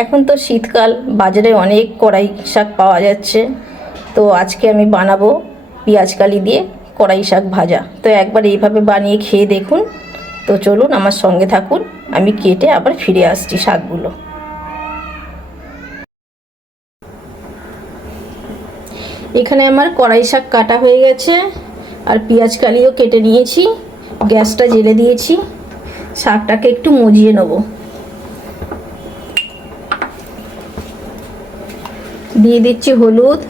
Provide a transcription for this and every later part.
এখন তো শীতকাল, বাজারে অনেক কড়াই শাক পাওয়া যাচ্ছে। তো আজকে আমি বানাবো পেঁয়াজকালি দিয়ে কড়াই শাক ভাজা। তো একবার এইভাবে বানিয়ে খেয়ে দেখুন। তো চলুন আমার সঙ্গে থাকুন, আমি কেটে আবার ফিরে আসছি শাকগুলো। এখানে আমার কড়াই শাক কাটা হয়ে গেছে আর পেঁয়াজকালিও কেটে নিয়েছি। গ্যাসটা জ্বেলে দিয়েছি, শাকটাকে একটু মজিয়ে নেব। দিয়ে দিচ্ছি হলুদ,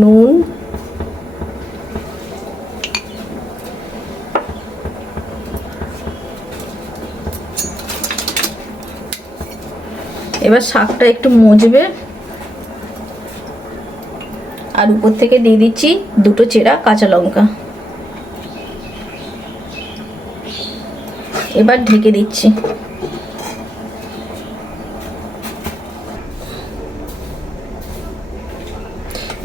নুন, এবার শাকটা একটু মজবে আর উপর থেকে দিয়ে দিচ্ছি দুটো চেরা কাঁচা লঙ্কা। এবার ঢেকে দিচ্ছি।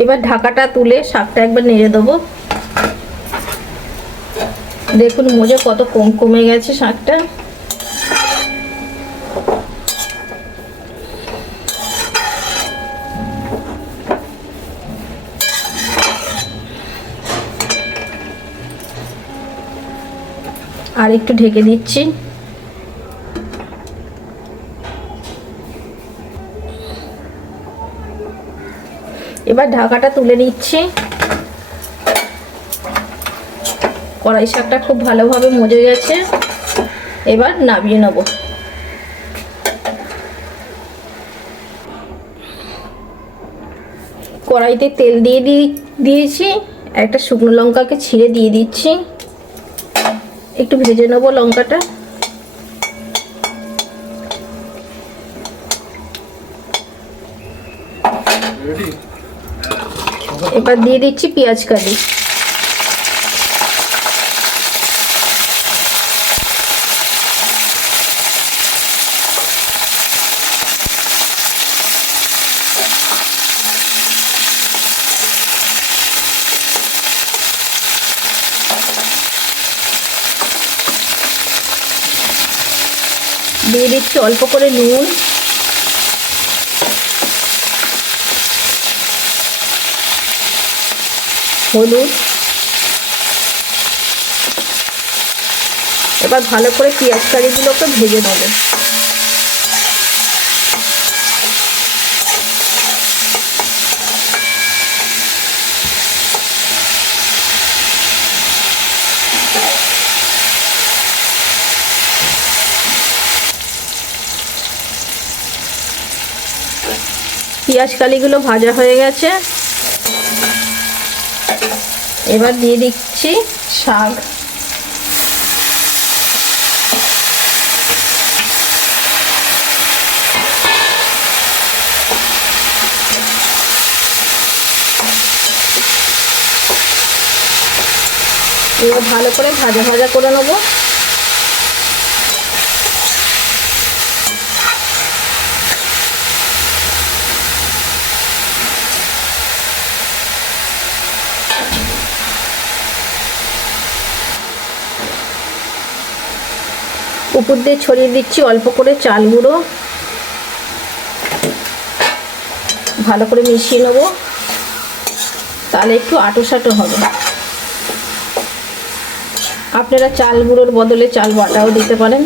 এবার ঢাকাটা তুলে শাকটা একবার নেড়ে দেবো। দেখুন মজে কত কমে গেছে শাকটা। আর একটু ঢেকে দিচ্ছি। এবার ঢাকাটা তুলে নিচ্ছি। কড়াই শাকটা খুব ভালোভাবে মজে গেছে, এবার নামিয়ে নেব। কড়াইতে তেল দিয়েছি, একটা শুকনো লঙ্কাকে ছিঁড়ে দিয়ে দিচ্ছি। একটু ভেজে নেব লঙ্কাটা। এবার দিয়ে দিচ্ছি পেঁয়াজকালি। দিয়ে দিচ্ছি অল্প করে নুন, হলুদ। এবার ভালো করে পেঁয়াজকালিগুলোকে ভেজে নেব। পেঁয়াজকালিগুলো ভাজা হয়ে গেছে, এবার দিয়ে দিচ্ছি শাক। এবার ভালো করে ভাজা করে নেব। উপর দিয়ে ছড়িয়ে দিচ্ছি অল্প করে চাল গুঁড়ো। ভালো করে মিশিয়ে নেব, তাহলে একটু আঁটো হবে। আপনারা চাল গুঁড়োর বদলে চাল বাটাও দিতে পারেন।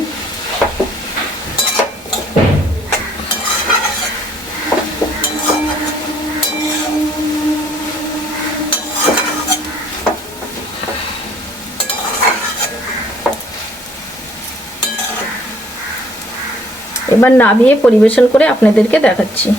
এবার নামিয়ে পরিবেশন করে আপনাদেরকে দেখাচ্ছি।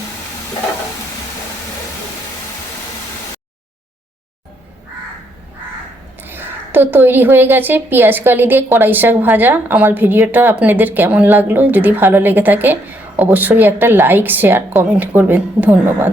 তো তৈরি হয়ে গেছে পেঁয়াজকালি দিয়ে কড়াই শাক ভাজা। আমার ভিডিওটা আপনাদের কেমন লাগলো? যদি ভালো লেগে থাকে অবশ্যই একটা লাইক, শেয়ার, কমেন্ট করবেন। ধন্যবাদ।